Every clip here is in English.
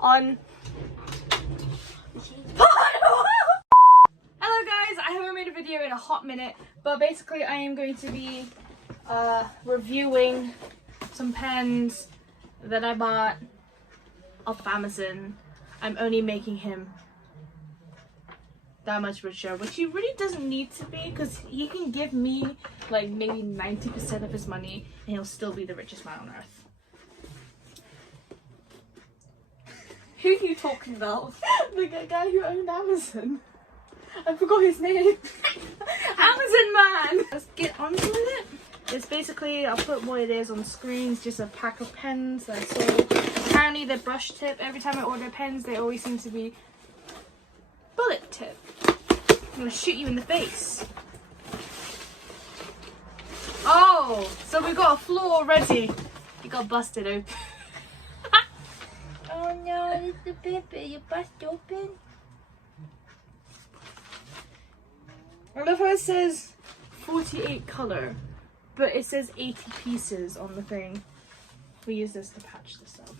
on... Hello guys, I haven't made a video in a hot minute, but basically I am going to be reviewing some pens that I bought off Amazon. I'm only making him that much richer, which he really doesn't need to be, because he can give me like maybe 90% of his money and he'll still be the richest man on earth. Who are you talking about? The guy who owned Amazon. I forgot his name. Amazon man! Let's get on with it. It's basically, I'll put what it is on the screen. It's just a pack of pens that I saw. Apparently they're brush tip. Every time I order pens, they always seem to be bullet tip. I'm gonna shoot you in the face. Oh, so we got a flaw already. You got busted open. Oh no, it's the paper. You bust open. I love how it says 48 color, but it says 80 pieces on the thing. We use this to patch this up.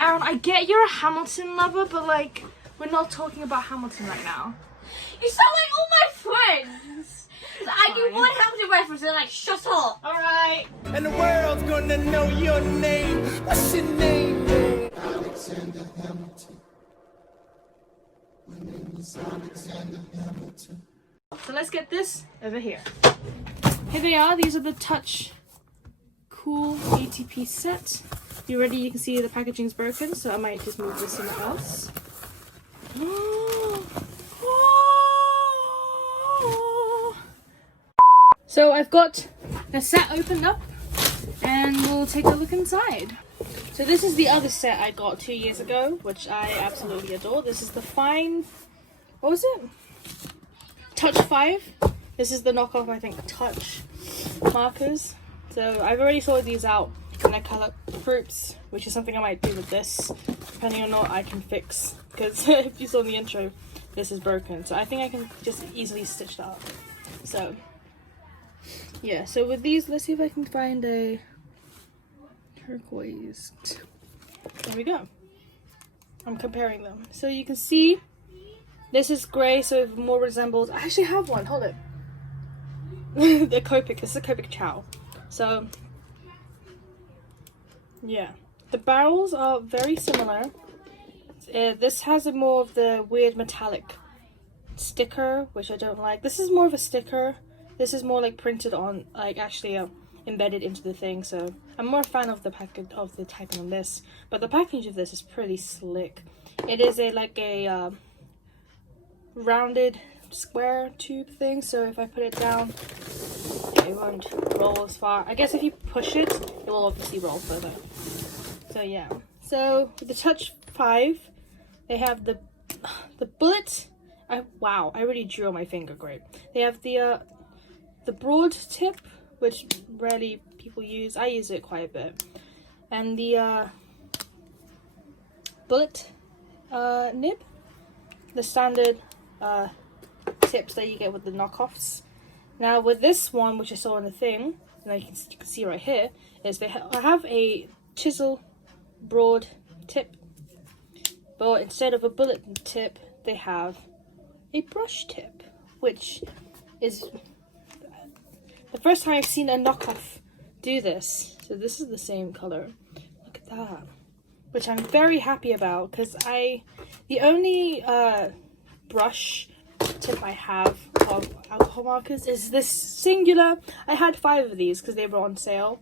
Aaron, I get you're a Hamilton lover, but like, we're not talking about Hamilton right now. You sound like all my friends. I do one Hamilton reference and like, shut up. Alright. And the world's gonna know your name. What's your name, man? Alexander Hamilton. My name is Alexander Hamilton. So let's get this over here. Here they are. These are the Touch Cool 80-piece set. You ready? You can see the packaging's broken, so I might just move this somewhere else. So I've got the set opened up and we'll take a look inside. So this is the other set I got 2 years ago, which I absolutely adore. This is the Fine, what was it? Touch 5. This is the knockoff, I think, Touch markers. So I've already sorted these out in their color groups, which is something I might do with this. Depending on what I can fix, because if you saw in the intro, this is broken. So I think I can just easily stitch that up. So yeah, so with these, let's see if I can find a turquoise. There we go. I'm comparing them. So you can see this is grey, so it more resembles, I actually have one, hold it. The Copic, this is a Copic Chow. So yeah, the barrels are very similar. This has a more of the weird metallic sticker, which I don't like. This is more of a sticker. This is more like printed on, like actually embedded into the thing. So I'm more a fan of the package of the typing on this. But the package of this is pretty slick. It is like a rounded square tube thing. So if I put it down, it won't roll as far. I guess if you push it, it will obviously roll further. So yeah. So with the Touch 5, they have the bullet. Wow, I really drew on my finger. Great. They have the broad tip, which rarely people use. I use it quite a bit. And the bullet nib, the standard tips that you get with the knockoffs. Now with this one, which I saw in the thing, and you can see right here, is I have a chisel broad tip, but instead of a bullet tip, they have a brush tip, which is the first time I've seen a knockoff do this. So this is the same color. Look at that. Which I'm very happy about, because the only brush tip I have of alcohol markers is this singular. I had 5 of these because they were on sale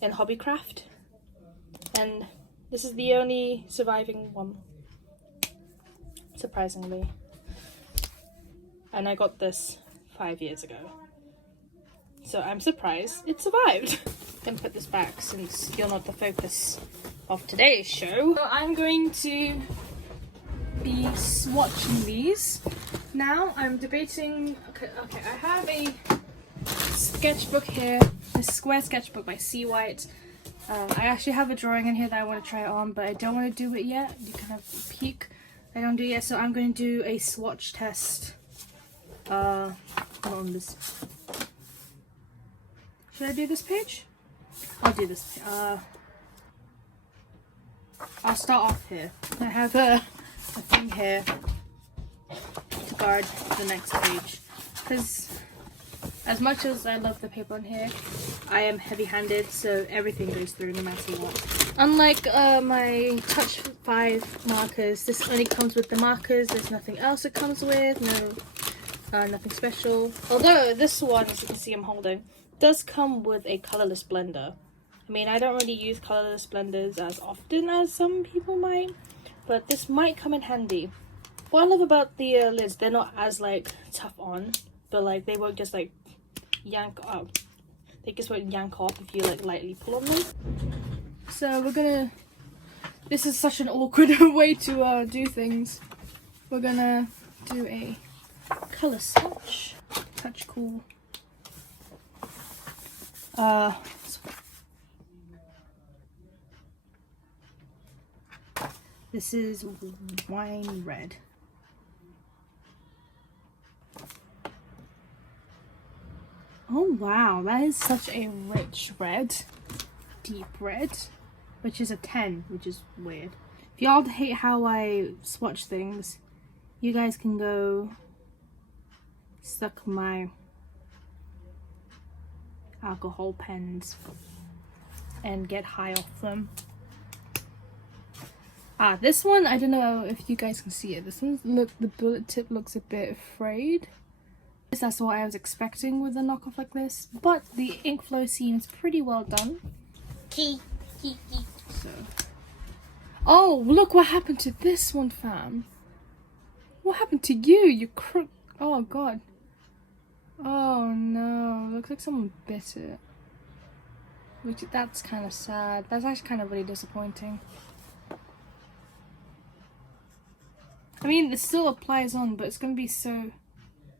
in Hobbycraft. And this is the only surviving one, surprisingly. And I got this 5 years ago. So I'm surprised it survived. Then put this back since you're not the focus of today's show. So I'm going to be swatching these. Now I'm debating, okay, I have a sketchbook here, a square sketchbook by C. White. I actually have a drawing in here that I want to try on, but I don't want to do it yet. You kind of peek. I don't do it yet, so I'm going to do a swatch test on this. Should I do this page? I'll do this. I'll start off here. I have a thing here to guard the next page, because as much as I love the paper on here, I am heavy-handed, so everything goes through no matter what. Unlike my Touch 5 markers, this only comes with the markers. There's nothing else it comes with. Nothing special. Although this one, as you can see I'm holding, does come with a colorless blender. I mean, I don't really use colorless blenders as often as some people might, but this might come in handy. What I love about the lids, they're not as like tough on, but like they won't just like yank up. They just won't yank off if you like lightly pull on them. So we're gonna, this is such an awkward way to do things. We're gonna do a color swatch. Touch cool. This is wine red. Oh wow, that is such a rich red. Deep red. Which is a 10, which is weird. If y'all hate how I swatch things, you guys can go suck my alcohol pens and get high off them. This one, I don't know if you guys can see it. This one, look, the bullet tip looks a bit frayed. That's what I was expecting with a knockoff like this, but the ink flow seems pretty well done. So, oh, look what happened to this one, fam. What happened to you? You crook. Oh god. Oh no, looks like someone bit it. Which, that's kind of sad. That's actually kind of really disappointing. I mean, it still applies on, but it's going to be so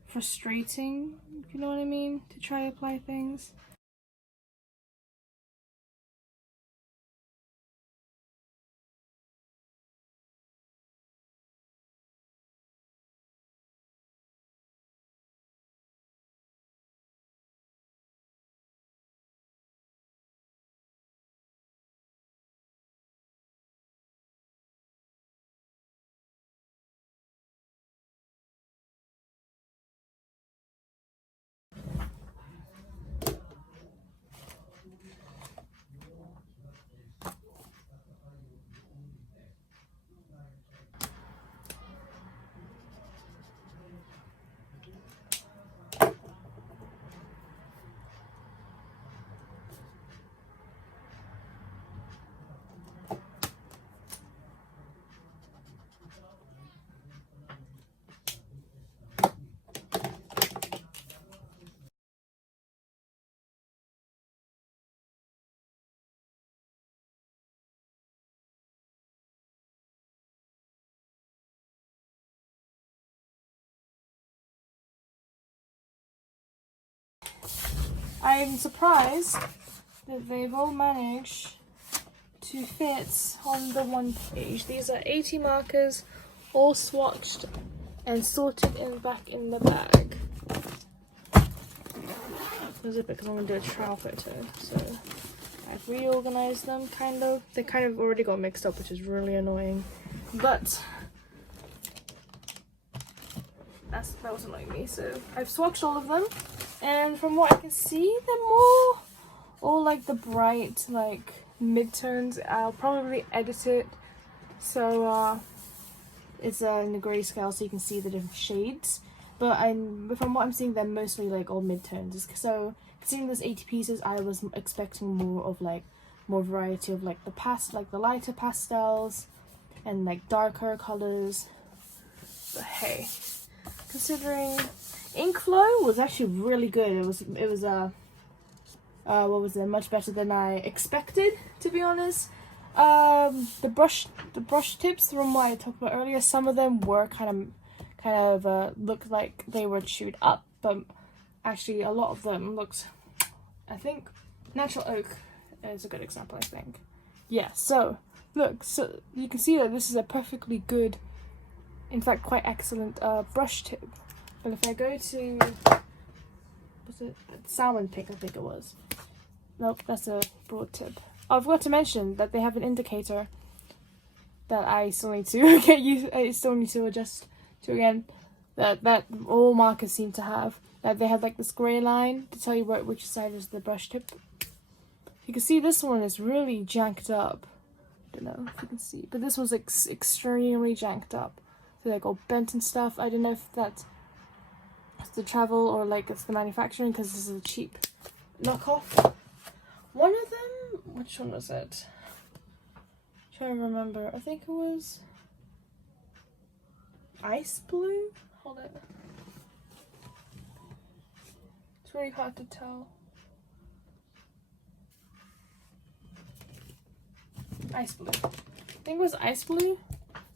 frustrating, if you know what I mean, to try to apply things. I'm surprised that they've all managed to fit on the one page. These are 80 markers, all swatched and sorted in back in the bag. There's a bit because I'm going to do a trial photo, so I've reorganized them kind of. They kind of already got mixed up, which is really annoying, but that wasn't like me. So I've swatched all of them. And from what I can see, they're more all like the bright, like mid-tones. I'll probably edit it so it's in the grayscale so you can see the different shades. But from what I'm seeing, they're mostly like all mid-tones. So considering there's 80 pieces, I was expecting more of like more variety of like the lighter pastels and like darker colors. But hey, considering ink flow was actually really good. It was what was it, much better than I expected, to be honest. The brush tips, from what I talked about earlier, some of them were kind of looked like they were chewed up, but actually a lot of them looked, I think natural oak is a good example, I think. Yeah, so look, so you can see that this is a perfectly good, in fact quite excellent brush tip. But if I go to, was it salmon pink, I think it was. Nope, that's a broad tip. Oh, I forgot to mention that they have an indicator that I still need to get used. I still need to adjust to again. That all markers seem to have. That they have like this grey line to tell you which side is the brush tip. You can see this one is really janked up. I don't know if you can see, but this was extremely janked up. So like all bent and stuff. I don't know if that's the travel or like it's the manufacturing, because this is a cheap knockoff. One of them, which one was it? I'm trying to remember. I think it was Ice Blue. Hold it. It's really hard to tell. Ice Blue. I think it was Ice Blue.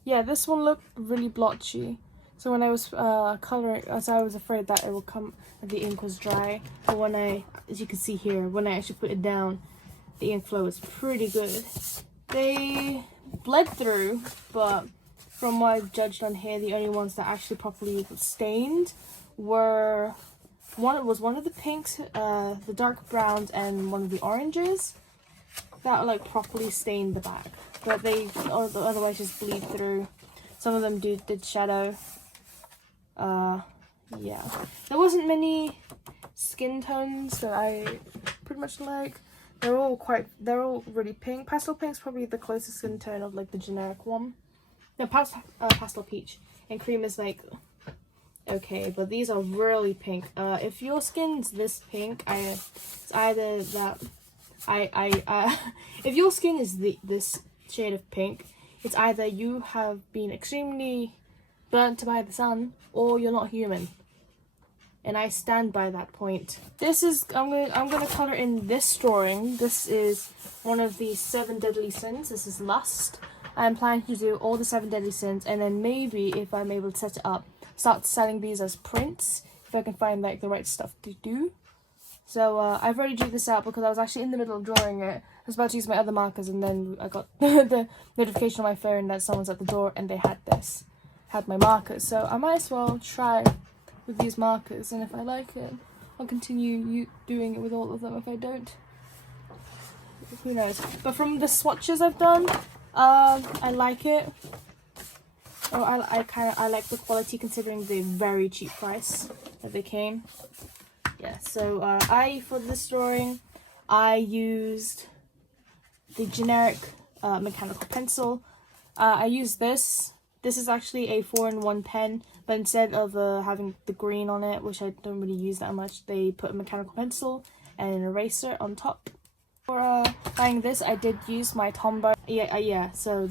Yeah, this one looked really blotchy. So when I was coloring, so I was afraid that it would come, the ink was dry. But when as you can see here, when I actually put it down, the ink flow was pretty good. They bled through, but from what I've judged on here, the only ones that actually properly stained were one of the pinks, the dark browns, and one of the oranges that like properly stained the back. But they otherwise just bleed through. Some of them did shadow. Yeah, there wasn't many skin tones that I pretty much like. They're all really pink. Pastel pink's probably the closest skin tone of like the generic one. No, pastel peach, and cream is like okay, but these are really pink. If your skin's this pink, it's either that if your skin is this shade of pink, it's either you have been extremely burnt by the sun or you're not human. And I stand by that point. This is I'm gonna color in this drawing. This is one of the 7 deadly sins. This is lust. I'm planning to do all the 7 deadly sins, and then maybe if I'm able to set it up, start selling these as prints if I can find like the right stuff to do. So I've already drew this out because I was actually in the middle of drawing it. I was about to use my other markers, and then I got the notification on my phone that someone's at the door and they had my markers. So I might as well try with these markers, and if I like it, I'll continue doing it with all of them. If I don't, who knows. But from the swatches I've done, I like it. Oh, I like the quality considering the very cheap price that they came. Yeah, so for this drawing, I used the generic mechanical pencil. I used this. This is actually a 4-in-1 pen, but instead of having the green on it, which I don't really use that much, they put a mechanical pencil and an eraser on top. For buying this, I did use my Tombow. So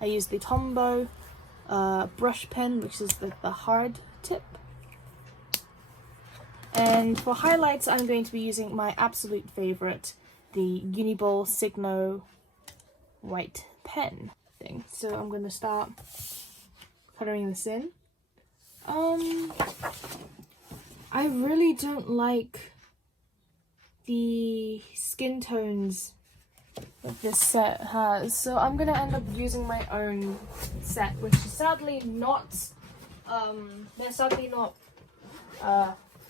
I used the Tombow brush pen, which is the hard tip. And for highlights, I'm going to be using my absolute favorite, the Uniball Signo white pen thing. So I'm going to start coloring this in. I really don't like the skin tones that this set has, so I'm going to end up using my own set, which is sadly not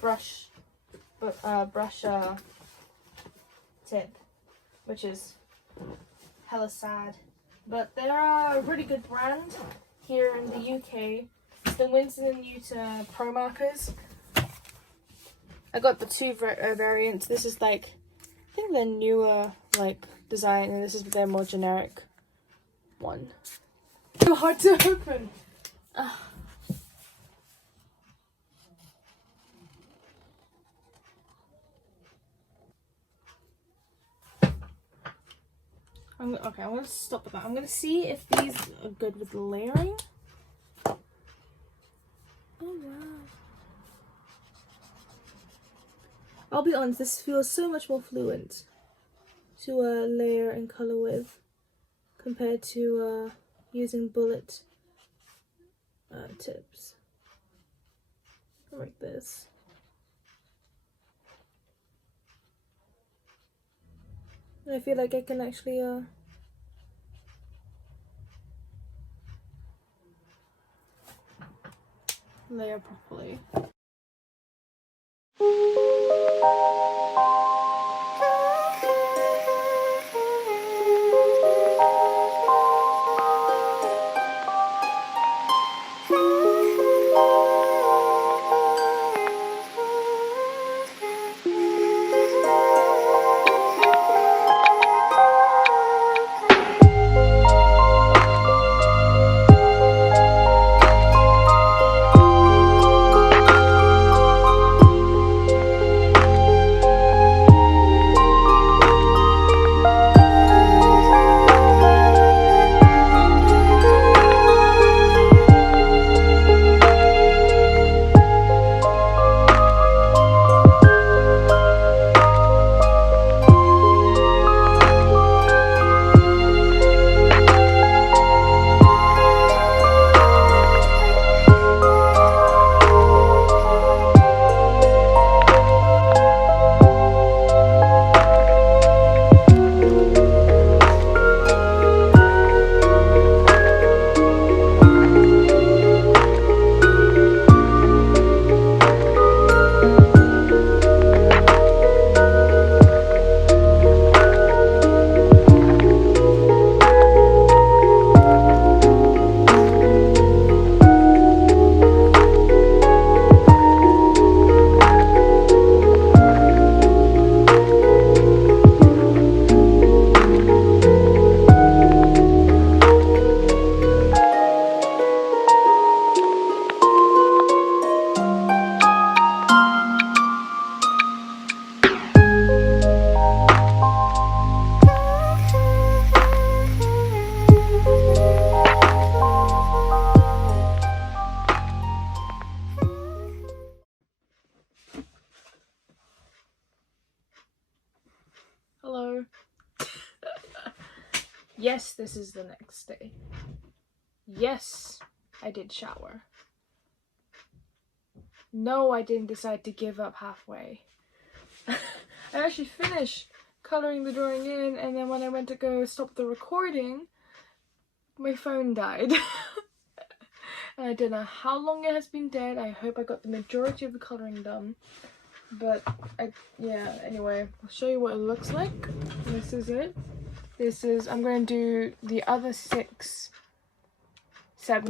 brush tip, which is hella sad. But they're a really good brand here in the UK. It's the Winston & Newton Pro Markers. I got the 2 variants. This is like, I think the newer like design, and this is their more generic one. Too hard to open. I'm going to stop with that. I'm going to see if these are good with layering. Oh wow. I'll be honest, this feels so much more fluent to layer and color with compared to using bullet tips like this. And I feel like I can actually layer properly. Yes, this is the next day. Yes, I did shower. No, I didn't decide to give up halfway. I actually finished coloring the drawing in, and then when I went to go stop the recording, my phone died. And I don't know how long it has been dead. I hope I got the majority of the coloring done. But yeah, anyway, I'll show you what it looks like. This is it. I'm going to do the other 7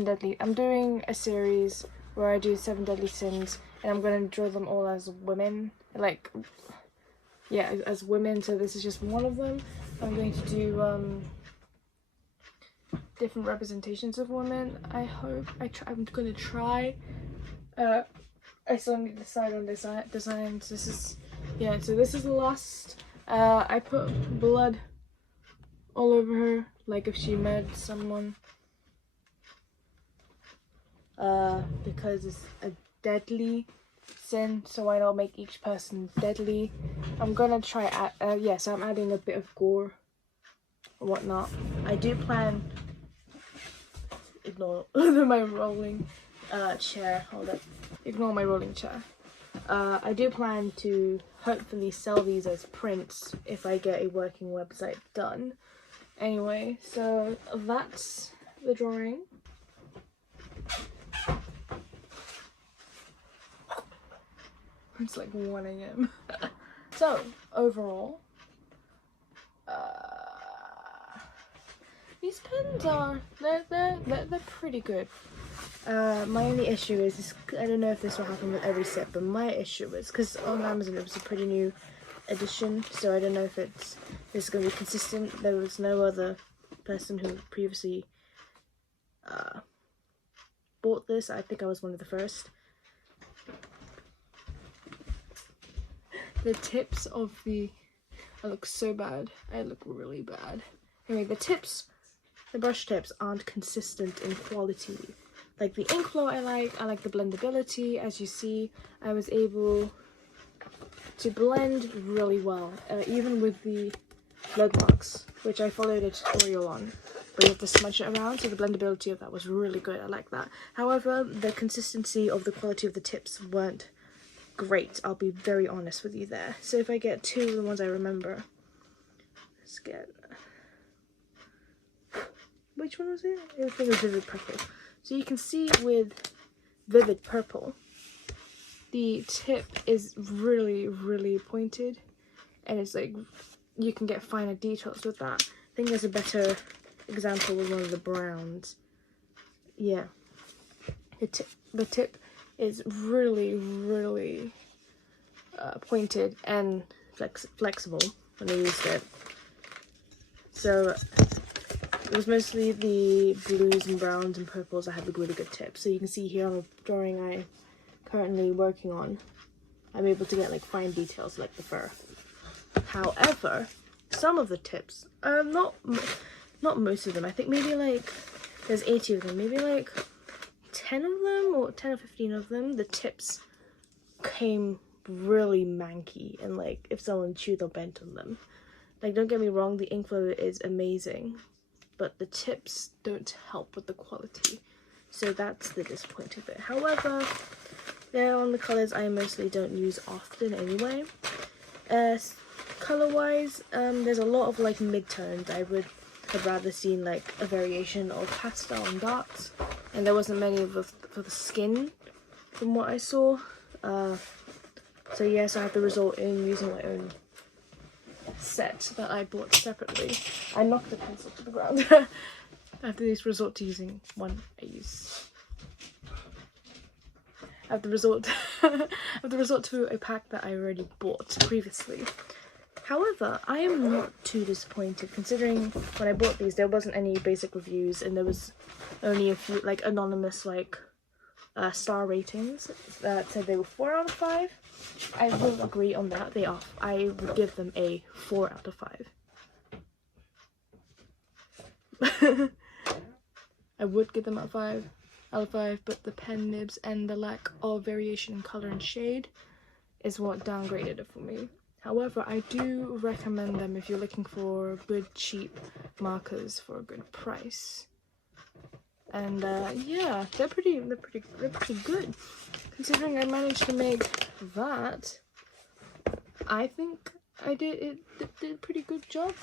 deadly. I'm doing a series where I do 7 deadly sins, and I'm going to draw them all as women. Like, yeah, as women. So this is just one of them. I'm going to do different representations of women. I hope. I'm going to try. I still need to decide on designs. This is, yeah, so this is the last. I put blood all over her, like if she murdered someone. Because it's a deadly sin, so why not make each person deadly? I'm gonna try, so I'm adding a bit of gore or whatnot. I do plan, ignore my rolling chair, hold up. Ignore my rolling chair. I do plan to hopefully sell these as prints if I get a working website done. Anyway, so that's the drawing. It's like 1 AM. So, overall, these pens are, they're pretty good. My only issue is, I don't know if this will happen with every set, but my issue is, because on Amazon it was a pretty new edition, so I don't know if this is going to be consistent. There was no other person who previously bought this. I think I was one of the first. The tips of I look so bad. I look really bad. Anyway, the brush tips aren't consistent in quality. Like the ink flow I like the blendability. As you see, I was able to blend really well, even with the blood marks, which I followed a tutorial on, but you have to smudge it around, so the blendability of that was really good. I like that. However, the consistency of the quality of the tips weren't great. I'll be very honest with you there. So if I get 2 of the ones I remember, let's get, which one was it? I think it was Vivid Purple. So you can see with Vivid Purple, the tip is really, really pointed, and it's like, you can get finer details with that. I think there's a better example with one of the browns. Yeah. The tip is really, really pointed and flexible when I used it. So it was mostly the blues and browns and purples that had the really good tips. So you can see here on the drawing I'm currently working on, I'm able to get like fine details like the fur. However, some of the tips, not most of them, I think maybe like, there's 80 of them, maybe like 10 of them, or 10 or 15 of them, the tips came really manky, and like if someone chewed or bent on them. Like, don't get me wrong, the ink flow is amazing, but the tips don't help with the quality. So that's the disappointing bit. However, they're on the colours I mostly don't use often anyway. Colour-wise, there's a lot of like mid-tones. I would have rather seen like a variation of pastel and darks, and there wasn't many for the skin from what I saw. So yes, I have to resort in using my own set that I bought separately. I knocked the pencil to the ground. I have to resort to using one I use. I have to resort to a pack that I already bought previously. However, I am not too disappointed, considering when I bought these there wasn't any basic reviews, and there was only a few like anonymous like star ratings that said they were 4 out of 5. I will agree on that. I would give them a 4 out of 5. I would give them a 5 out of 5, but the pen nibs and the lack of variation in color and shade is what downgraded it for me. However, I do recommend them if you're looking for good cheap markers for a good price. And yeah, they're pretty good. Considering I managed to make that, I think I did a pretty good job.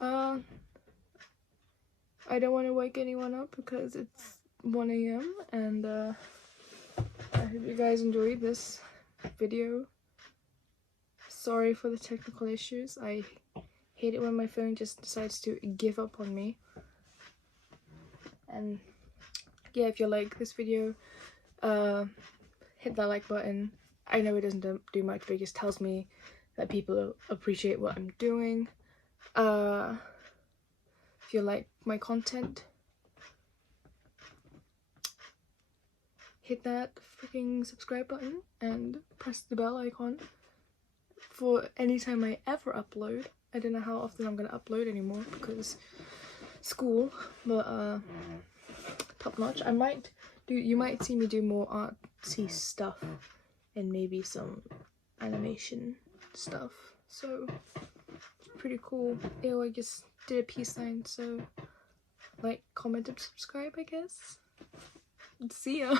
I don't want to wake anyone up because it's 1 AM and I hope you guys enjoyed this video. Sorry for the technical issues. I hate it when my phone just decides to give up on me. And yeah, if you like this video, hit that like button. I know it doesn't do much, but it just tells me that people appreciate what I'm doing. If you like my content, hit that freaking subscribe button and press the bell icon for anytime I ever upload. I don't know how often I'm gonna upload anymore because school, but top notch. You might see me do more artsy stuff and maybe some animation stuff. So pretty cool. Ew, I just did a peace sign, so like, comment, and subscribe, I guess. See ya.